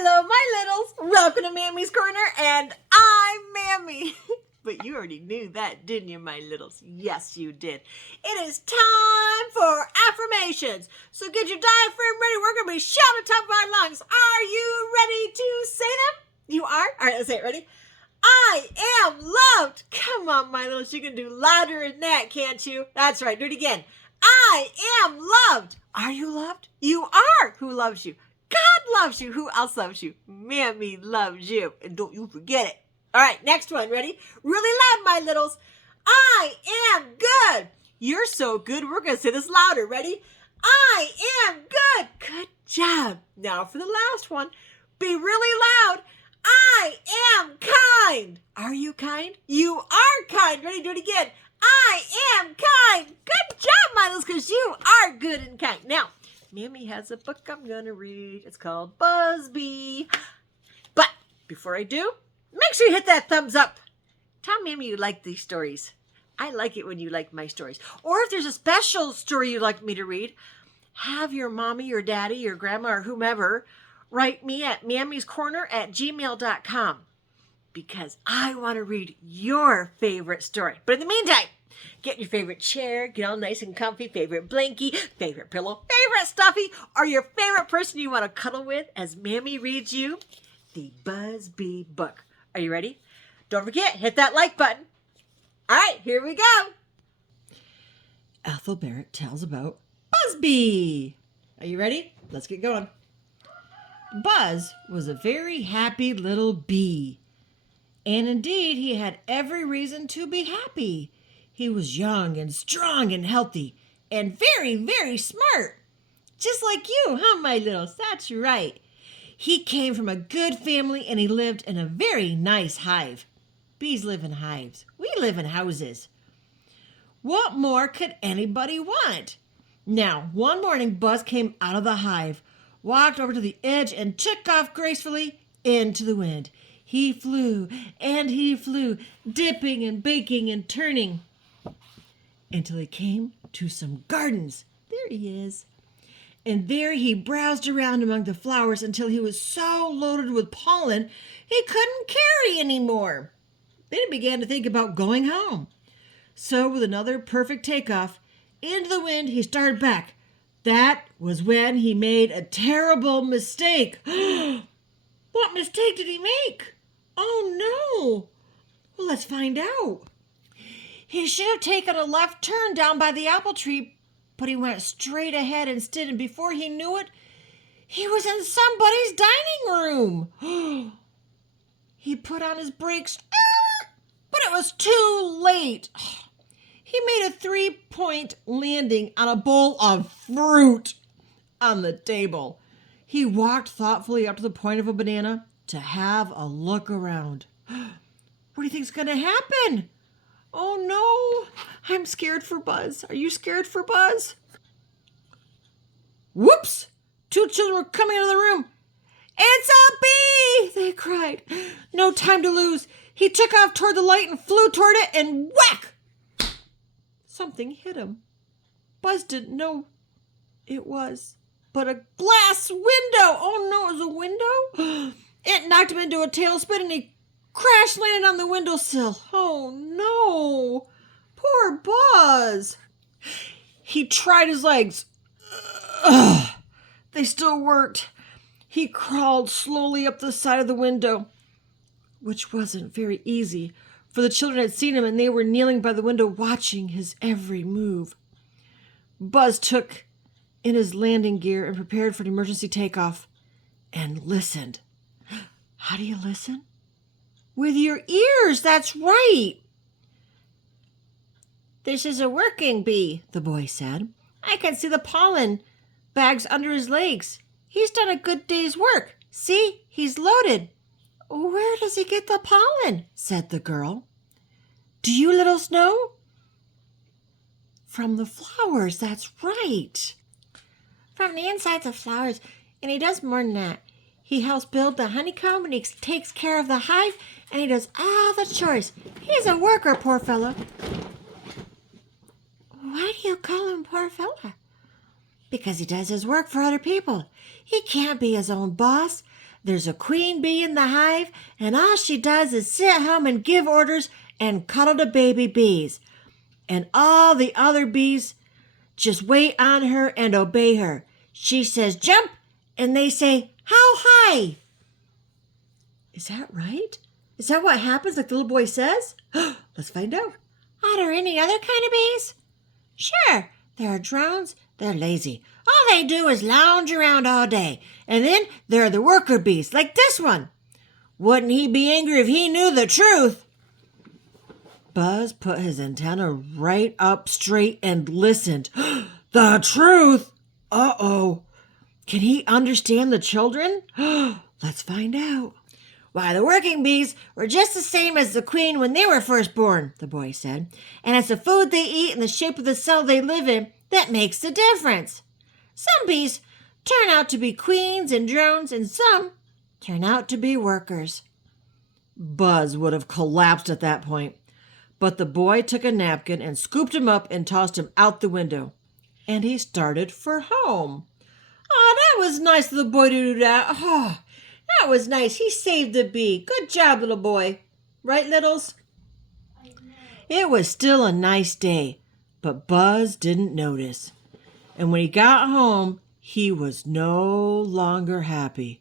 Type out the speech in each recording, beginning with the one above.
Hello, my littles. Welcome to Mammy's Corner, and I'm Mammy. But you already knew that, didn't you, my littles? Yes, you did. It is time for affirmations. So get your diaphragm ready. We're going to be shouting top of our lungs. Are you ready to say them? You are? All right, let's say it. Ready? I am loved. Come on, my littles. You can do louder than that, can't you? That's right. Do it again. I am loved. Are you loved? You are. Who loves you? God loves you. Who else loves you? Mammy loves you. And don't you forget it. All right, next one. Ready? Really loud, my littles. I am good. You're so good. We're going to say this louder. Ready? I am good. Good job. Now for the last one. Be really loud. I am kind. Are you kind? You are kind. Ready? Do it again. I am kind. Good job, my littles, because you are good and kind. Now, Mammy has a book I'm going to read. It's called Busby. But before I do, make sure you hit that thumbs up. Tell Mammy you like these stories. I like it when you like my stories. Or if there's a special story you'd like me to read, have your mommy or daddy or grandma or whomever write me at mammyscorner@gmail.com because I want to read your favorite story. But in the meantime, get your favorite chair, get all nice and comfy, favorite blankie, favorite pillow, favorite stuffy, or your favorite person you want to cuddle with as Mammy reads you the Busby book. Are you ready? Don't forget, hit that like button. All right, here we go. Ethel Barrett tells about Busby. Are you ready? Let's get going. Buzz was a very happy little bee. And indeed, he had every reason to be happy. He was young and strong and healthy and very, very smart. Just like you, huh, my littles? That's right. He came from a good family and he lived in a very nice hive. Bees live in hives. We live in houses. What more could anybody want? Now, one morning, Buzz came out of the hive, walked over to the edge, and took off gracefully into the wind. He flew, dipping and baking and turning, until he came to some gardens. There he is. And there he browsed around among the flowers until he was so loaded with pollen he couldn't carry anymore. Then he began to think about going home. So with another perfect takeoff, into the wind he started back. That was when he made a terrible mistake. What mistake did he make? Oh no! Well, let's find out. He should have taken a left turn down by the apple tree, but he went straight ahead instead, and before he knew it, he was in somebody's dining room. He put on his brakes, but it was too late. He made a 3-point landing on a bowl of fruit on the table. He walked thoughtfully up to the point of a banana to have a look around. What do you think's going to happen? Oh no, I'm scared for Buzz. Are you scared for Buzz? Whoops! 2 children were coming into the room. It's a bee! They cried. No time to lose. He took off toward the light and flew toward it, and whack! Something hit him. Buzz didn't know it was but a glass window. Oh no, it was a window? It knocked him into a tailspin and he crash landed on the windowsill. Oh no, poor Buzz. He tried his legs. Ugh, they still worked. He crawled slowly up the side of the window, which wasn't very easy, for the children had seen him and they were kneeling by the window watching his every move. Buzz took in his landing gear and prepared for an emergency takeoff and listened. How do you listen? With your ears, that's right. This is a working bee, the boy said. I can see the pollen bags under his legs. He's done a good day's work. See, he's loaded. Where does he get the pollen? Said the girl. Do you littles know? From the flowers, that's right. From the insides of flowers, and he does more than that. He helps build the honeycomb, and he takes care of the hive, and he does all the chores. He's a worker, poor fellow. Why do you call him poor fellow? Because he does his work for other people. He can't be his own boss. There's a queen bee in the hive, and all she does is sit at home and give orders and cuddle the baby bees. And all the other bees just wait on her and obey her. She says jump, and they say how high. Is that right? Is that what happens like the little boy says? Let's find out. Are there any other kind of bees? Sure, there are drones. They're lazy. All they do is lounge around all day. And then there are the worker bees, like this one. Wouldn't he be angry if he knew the truth? Buzz put his antenna right up straight and listened. The truth? Uh-oh. Can he understand the children? Let's find out. Why, the working bees were just the same as the queen when they were first born, the boy said. And it's the food they eat and the shape of the cell they live in that makes the difference. Some bees turn out to be queens and drones, and some turn out to be workers. Buzz would have collapsed at that point, but the boy took a napkin and scooped him up and tossed him out the window. And he started for home. Oh, that was nice of the boy to do that. Oh, that was nice. He saved the bee. Good job, little boy. Right, Littles? It was still a nice day, but Buzz didn't notice. And when he got home, he was no longer happy.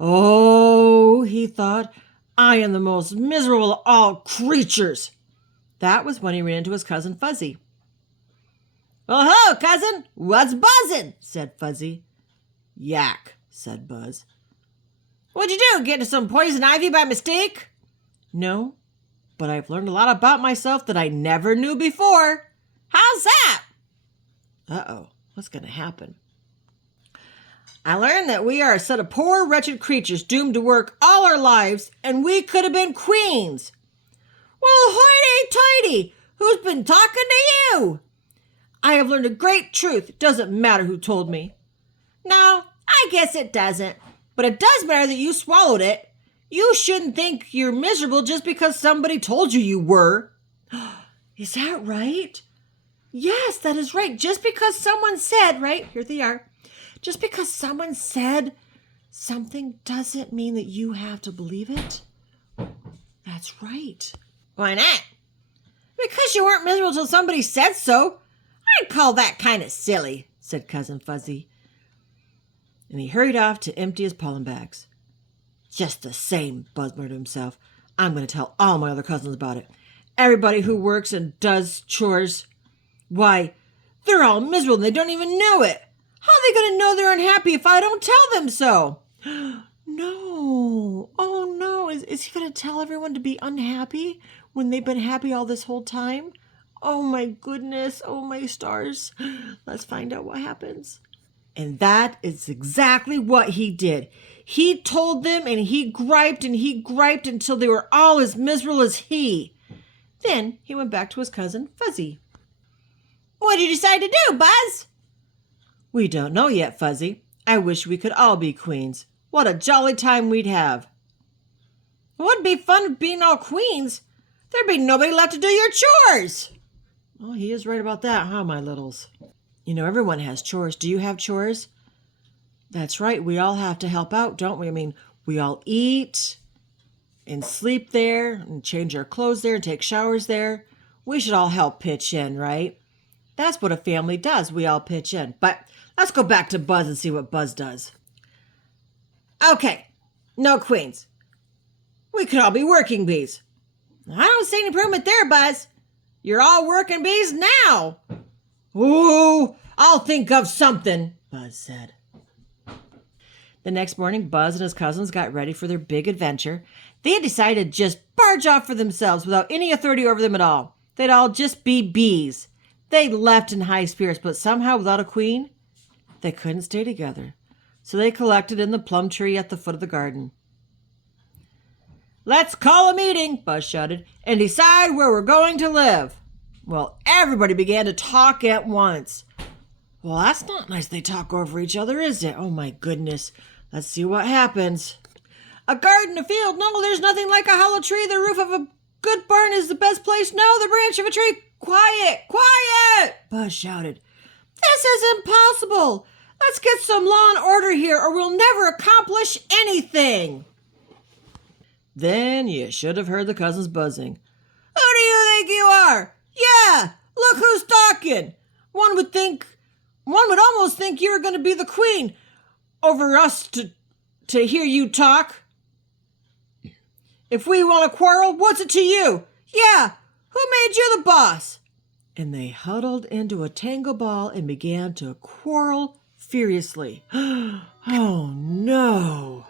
Oh, he thought, I am the most miserable of all creatures. That was when he ran into his cousin Fuzzy. "Oh, hello, cousin. What's buzzing?" said Fuzzy. "Yak," said Buzz. "What'd you do, get into some poison ivy by mistake?" "No, but I've learned a lot about myself that I never knew before." "How's that?" Uh-oh, what's going to happen? "I learned that we are a set of poor, wretched creatures doomed to work all our lives, and we could have been queens." "Well, hoity-toity, who's been talking to you?" "I have learned a great truth. It doesn't matter who told me." "No, I guess it doesn't. But it does matter that you swallowed it. You shouldn't think you're miserable just because somebody told you you were." Is that right? Yes, that is right. Just because someone said, right, here they are. Just because someone said something doesn't mean that you have to believe it. That's right. Why not? Because you weren't miserable until somebody said so. I'd call that kind of silly, said Cousin Fuzzy. And he hurried off to empty his pollen bags. Just the same, Buzz muttered to himself. I'm going to tell all my other cousins about it. Everybody who works and does chores. Why, they're all miserable and they don't even know it. How are they going to know they're unhappy if I don't tell them so? No. Oh, no. Is he going to tell everyone to be unhappy when they've been happy all this whole time? Oh, my goodness. Oh, my stars. Let's find out what happens. And that is exactly what he did. He told them and he griped until they were all as miserable as he. Then he went back to his cousin Fuzzy. What did you decide to do, Buzz? We don't know yet, Fuzzy. I wish we could all be queens. What a jolly time we'd have. It wouldn't be fun being all queens. There'd be nobody left to do your chores. Oh, he is right about that, huh, my littles? You know, everyone has chores. Do you have chores? That's right. We all have to help out, don't we? I mean, we all eat and sleep there and change our clothes there and take showers there. We should all help pitch in, right? That's what a family does. We all pitch in. But let's go back to Buzz and see what Buzz does. Okay, no queens. We could all be working bees. I don't see any improvement there, Buzz. You're all working bees now. Ooh, I'll think of something, Buzz said. The next morning, Buzz and his cousins got ready for their big adventure. They had decided to just barge off for themselves without any authority over them at all. They'd all just be bees. They left in high spirits, but somehow without a queen, they couldn't stay together. So they collected in the plum tree at the foot of the garden. Let's call a meeting, Buzz shouted, and decide where we're going to live. Well, everybody began to talk at once. Well, that's not nice they talk over each other, is it? Oh, my goodness. Let's see what happens. A garden, a field. No, there's nothing like a hollow tree. The roof of a good barn is the best place. No, the branch of a tree. Quiet, quiet, Buzz shouted. This is impossible. Let's get some law and order here or we'll never accomplish anything. Then you should have heard the cousins buzzing. Who do you think you are? Yeah, look who's talking. One would almost think you were going to be the queen over us to hear you talk. If we want to quarrel, what's it to you? Yeah, who made you the boss? And they huddled into a tangle ball and began to quarrel furiously. Oh no!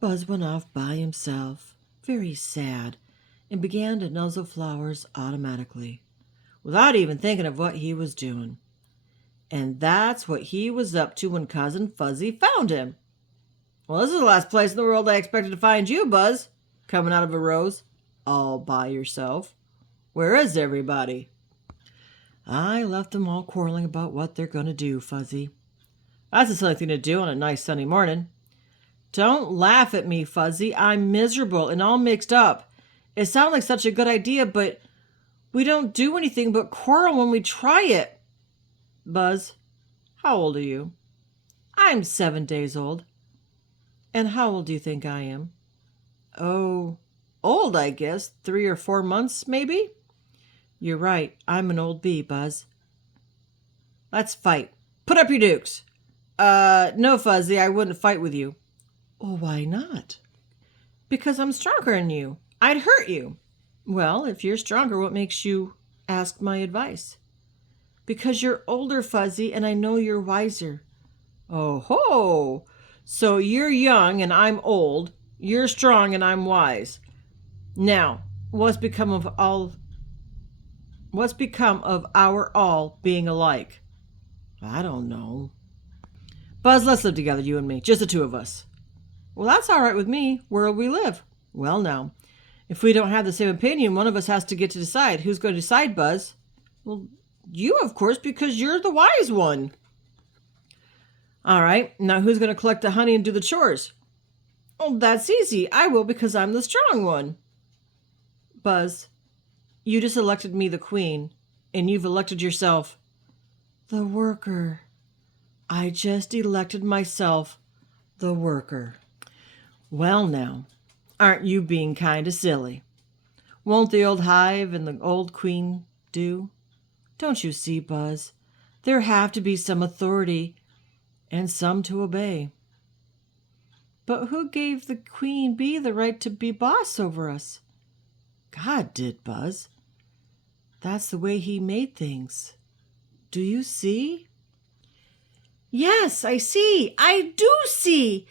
Buzz went off by himself, very sad, and began to nuzzle flowers automatically, without even thinking of what he was doing. And that's what he was up to when Cousin Fuzzy found him. Well, this is the last place in the world I expected to find you, Buzz, coming out of a rose, all by yourself. Where is everybody? I left them all quarreling about what they're going to do, Fuzzy. That's a silly thing to do on a nice sunny morning. Don't laugh at me, Fuzzy. I'm miserable and all mixed up. It sounds like such a good idea, but we don't do anything but quarrel when we try it. Buzz, how old are you? I'm 7 days old. And how old do you think I am? Oh, old, I guess. 3 or 4 months, maybe? You're right. I'm an old bee, Buzz. Let's fight. Put up your dukes. No, Fuzzy, I wouldn't fight with you. Oh, why not? Because I'm stronger than you. I'd hurt you. Well, if you're stronger, what makes you ask my advice? Because you're older, Fuzzy, and I know you're wiser. Oh ho! So you're young and I'm old. You're strong and I'm wise. Now, what's become of our all being alike? I don't know. Buzz, let's live together, you and me. Just the two of us. Well, that's all right with me. Where'll we live? Well, now, if we don't have the same opinion, one of us has to get to decide. Who's going to decide, Buzz? Well, you, of course, because you're the wise one. All right, now who's going to collect the honey and do the chores? Oh, that's easy. I will because I'm the strong one. Buzz, you just elected me the queen, and you've elected yourself the worker. I just elected myself the worker. Well, now, aren't you being kind of silly? Won't the old hive and the old queen do? Don't you see, Buzz? There have to be some authority and some to obey. But who gave the queen bee the right to be boss over us? God did, Buzz. That's the way he made things. Do you see? Yes, I see. I do see.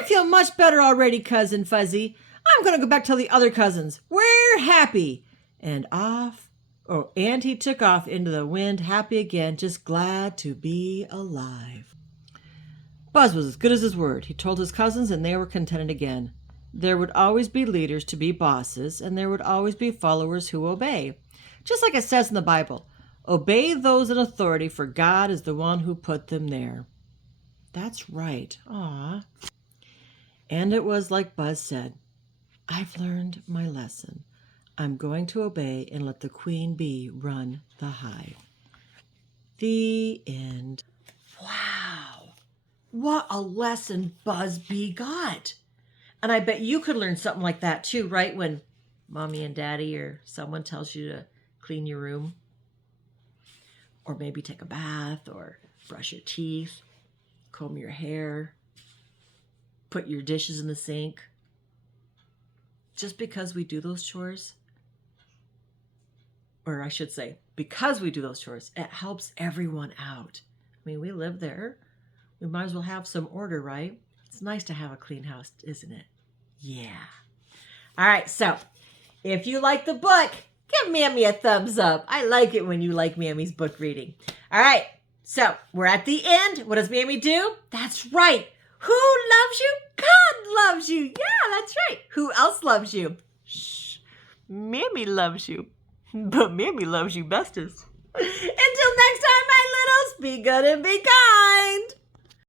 I feel much better already, Cousin Fuzzy. I'm going to go back to the other cousins. We're happy. And he took off into the wind, happy again, just glad to be alive. Buzz was as good as his word. He told his cousins, and they were contented again. There would always be leaders to be bosses, and there would always be followers who obey. Just like it says in the Bible, obey those in authority, for God is the one who put them there. That's right. Aw. And it was like Buzz said, I've learned my lesson. I'm going to obey and let the queen bee run the hive. The end. Wow. What a lesson Buzz Bee got. And I bet you could learn something like that too, right? When mommy and daddy or someone tells you to clean your room, or maybe take a bath, or brush your teeth, comb your hair, put your dishes in the sink. Just because we do those chores, or I should say, because we do those chores, it helps everyone out. I mean, we live there. We might as well have some order, right? It's nice to have a clean house, isn't it? Yeah. All right, so if you like the book, give Mammy a thumbs up. I like it when you like Mammy's book reading. All right, so we're at the end. What does Mammy do? That's right. Who loves you? God loves you. Yeah, that's right. Who else loves you? Shh. Mammy loves you. But Mammy loves you bestest. Until next time, my littles, be good and be kind.